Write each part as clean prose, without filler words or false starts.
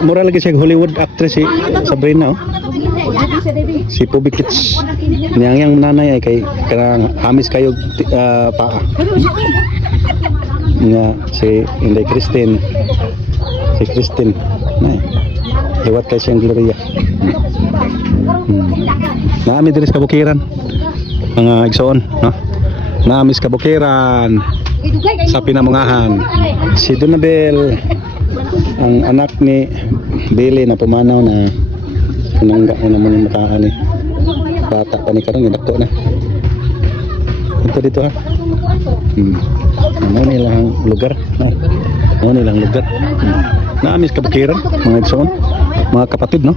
Mura lagi siya Hollywood actress si Sabrina, oh. Si Pubi Kids. Niyang nanay ay kay kanang hamis kayo paa. Nga si Inday Christine. Si Christine. Nay. Liwat kay siyang Gloria. Naami diri sa Kabukiran. Mga igsoon, no? Naami sa Kabukiran. Sa Pinamungahan. Si Donabel, ang anak ni Billy na pumanaw na nangga na naman yung mataan eh. Bata pa ni karong ginakto na. Ito dito ha. Ano nilang lugar? Ano nilang lugar? Naamis Kabukiran, mga igsoon, mga kapatid, no?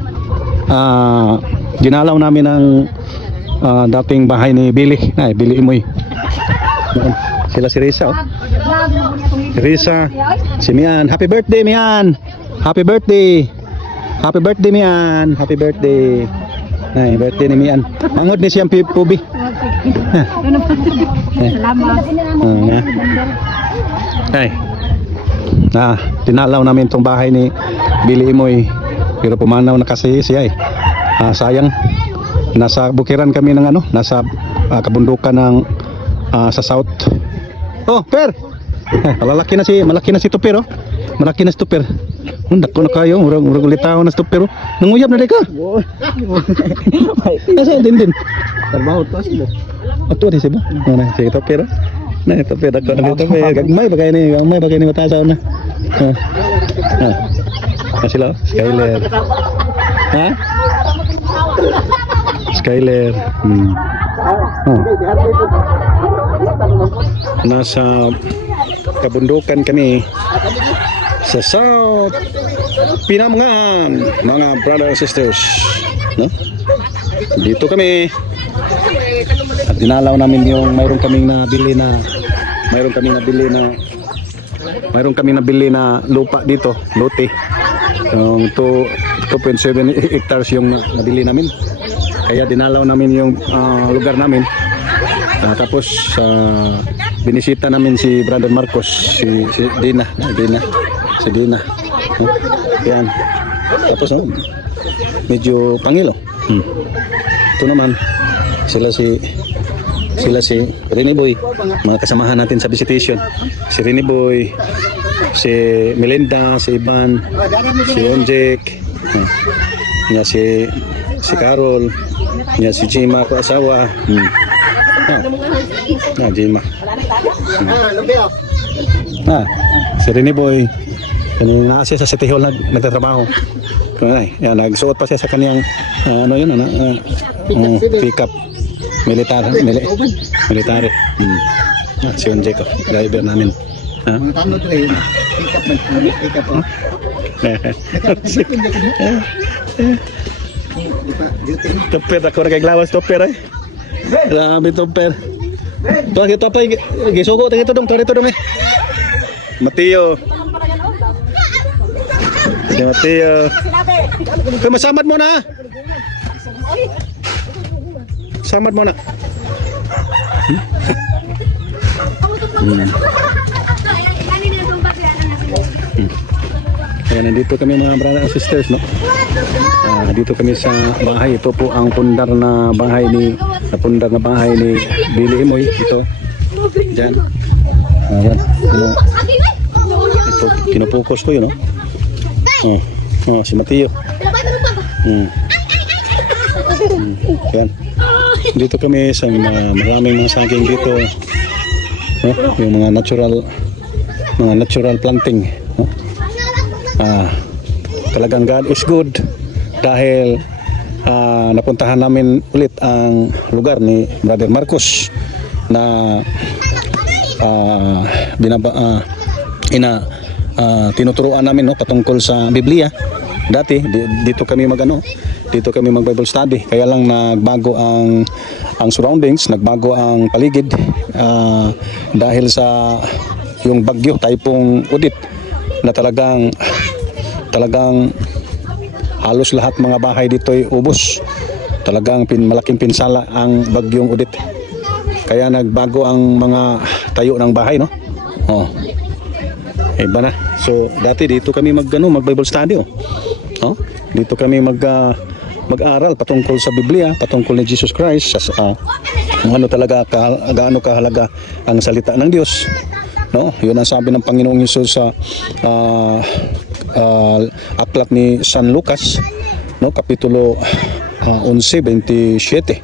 Ginalaw namin ang dating bahay ni Billy. Ay, Billy Imoy. Sila si Risa, oh. Si Risa, si Mian. Happy birthday, Mian! Happy birthday! Happy birthday, Mian! Happy birthday! Ay, birthday ni Mian. Mangod ni siyang Pubi. Salamat. Ay. Tinalaw namin tong bahay ni Billy Imoy. Pero pumanaw na kasi siya eh. Sayang. Nasa bukiran kami ng ano, nasa kabundukan ng sa south. Oh, Per. Malaki na si Tupper, oh. Malaki na si Tupper. Dako na kayo, urang ulitaw na si Tupper. Nanguyab na ka. Kasi din. Trabaho to sila. Ato di siya. Na si Tupper. Na Tupper dako na Tupper. Gagmay bagay ni matasaw na. Sila, Skyler. Ha? Skyler. Nasa kabundukan kami sa South Pinamungahan, mga brothers and sisters, no? Dito kami at dinalaw namin yung mayroon kaming nabili na lupa dito, lote. Yung 2.7 hectares yung nabili namin. Kaya dinalaw namin yung lugar namin. Tapos binisita namin si Brother Marcos, si Dina. Yan. Tapos medyo pangilo. Ito naman sila si Rene Boy, mga kasamahan natin sa visitation. Si Rene Boy, si Melinda, si Ivan, si Onjek, si Carol, si Jima ko asawa. Jima. Si Rene Boy, kanina siya sa City Hall nagtatrabaho. Yan, nagsuot pa siya sa kaniyang pick-up military. Si Onjek ko, driver namin. Tupper, ako na kaglawas Tupper eh. Grabe Tupper. Bakit ito pa gisuko ito dong eh. Mateo. Si Mateo. Kaya masamad mo na. Samad mo na. Kaya nandito kami mga brothers and sisters, no? Dito kami sa bahay. Ito po ang pundar na bahay ni Billy Imoy. Ito. Diyan. Ayan. Ito, kinupokus ko yun, no? Si Mateo. Ayan. Dito kami sa maraming mga saging dito. Yung mga natural planting. Talagang God is good dahil napuntahan namin ulit ang lugar ni Brother Marcos na tinuturuan namin, no, patungkol sa Biblia. Dati dito kami mag Bible study, kaya lang nagbago ang surroundings, nagbago ang paligid dahil sa yung bagyo, Typhoon Odette, na talagang halos lahat mga bahay dito ay ubos. Talagang malaking pinsala ang bagyong Odette. Kaya nagbago ang mga tayo ng bahay, no? Iba na. So dati dito kami mag Bible study oh. Oh, dito kami mag-aral patungkol sa Biblia, patungkol ni Jesus Christ, kung ano talaga gaano kahalaga ang salita ng Diyos. No? 'Yun ang sabi ng Panginoong Hesus sa aklat ni San Lucas, no, kapitulo 11:27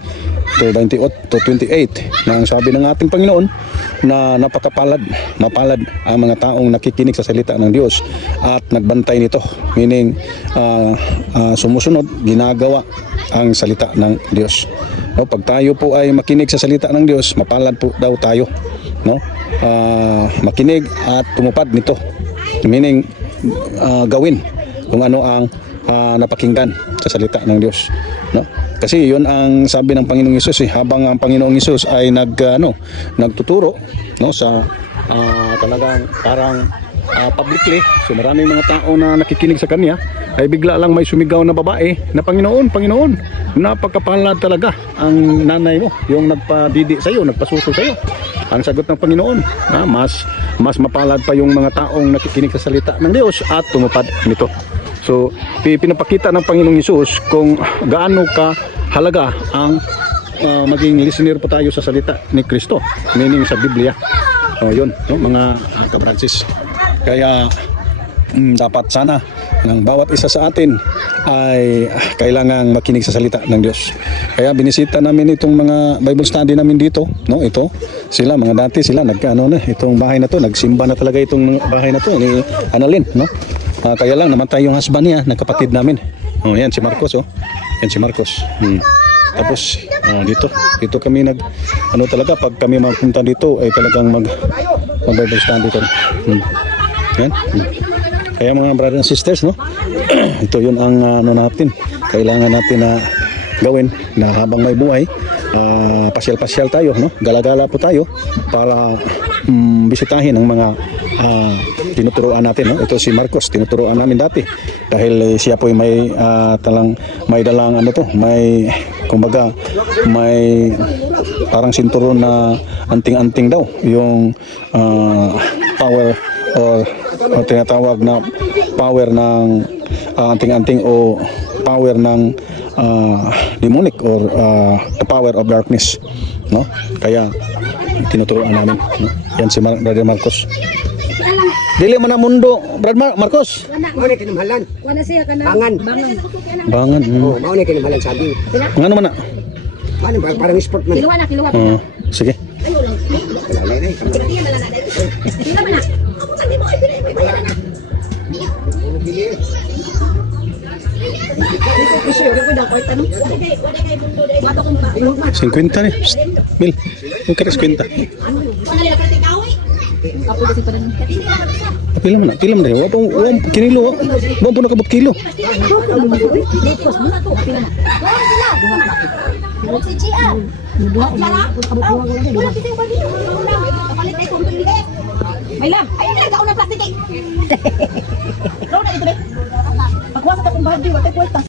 to 28 na ang sabi ng ating Panginoon na mapalad ang mga taong nakikinig sa salita ng Diyos at nagbantay nito, meaning sumusunod, ginagawa ang salita ng Diyos. No, pag tayo po ay makinig sa salita ng Diyos, mapalad po daw tayo, no? Makinig at tumupad nito, meaning gawin kung ano ang napakinggan sa salita ng Diyos, no? Kasi yun ang sabi ng Panginoong Hesus habang ang Panginoong Hesus ay nagtuturo, no, sa talagang parang publicly, so maraming mga tao na nakikinig sa kanya, ay bigla lang may sumigaw na babae na Panginoon, napakapalad talaga ang nanay mo, yung nagpadidi sa iyo, nagpasuso sa iyo. Ang sagot ng Panginoon, mas mapalad pa yung mga taong nakikinig sa salita ng Diyos at tumupad nito. So, pinapakita ng Panginoong Hesus kung gaano ka halaga ang maging listener po tayo sa salita ni Kristo, meaning sa Biblia. So, yun, no, mga ka-Francis. Kaya dapat sana ng bawat isa sa atin ay kailangang makinig sa salita ng Diyos. Kaya binisita namin itong mga Bible study namin dito, no? Ito sila, mga dati sila itong bahay na to, nagsimba na talaga itong bahay na to ni Annalyn, no? Kaya lang namatay yung husband niya, nagkapatid namin. Oh, yan si Marcos, oh. Yan si Marcos. Tapos dito kami talaga pag kami mapunta dito ay talagang mag Bible study ko. Yan. Kaya mga brothers and sisters, no? Ito yun ang natin. Kailangan natin na gawin na habang may buhay, pasyal-pasyal tayo, no? Gala-gala po tayo para bisitahin ang mga tinuturuan natin, no? Ito si Marcos, tinuturuan namin dati dahil siya po ay may dalang kumbaga may parang sinturon na anting-anting daw, yung power or tinatawag na power ng anting-anting o power ng demonic or the power of darkness, no? Kaya tinuturuan namin, no? Yan si Brother Marcos. Dili man na mundo, Brother Marcos. Mao ni kinamahalan. Wala siya ka na. Bangan. Mao ni kinamahalan sabi. Ngano man na? Mao ni parang sport man. Kiluwa. Sige. Kila ba na? Kasi yung ko daw ko tanong. Mato ko ba? 50 ni. Mil. Yung kares 50. Pila man na. Wa kinilo. Wa po nakabot kilo. May lam. Ayun na gauna plastic. Gauna dito be. Pagkuha sa takong bahagi, wa tay kwenta.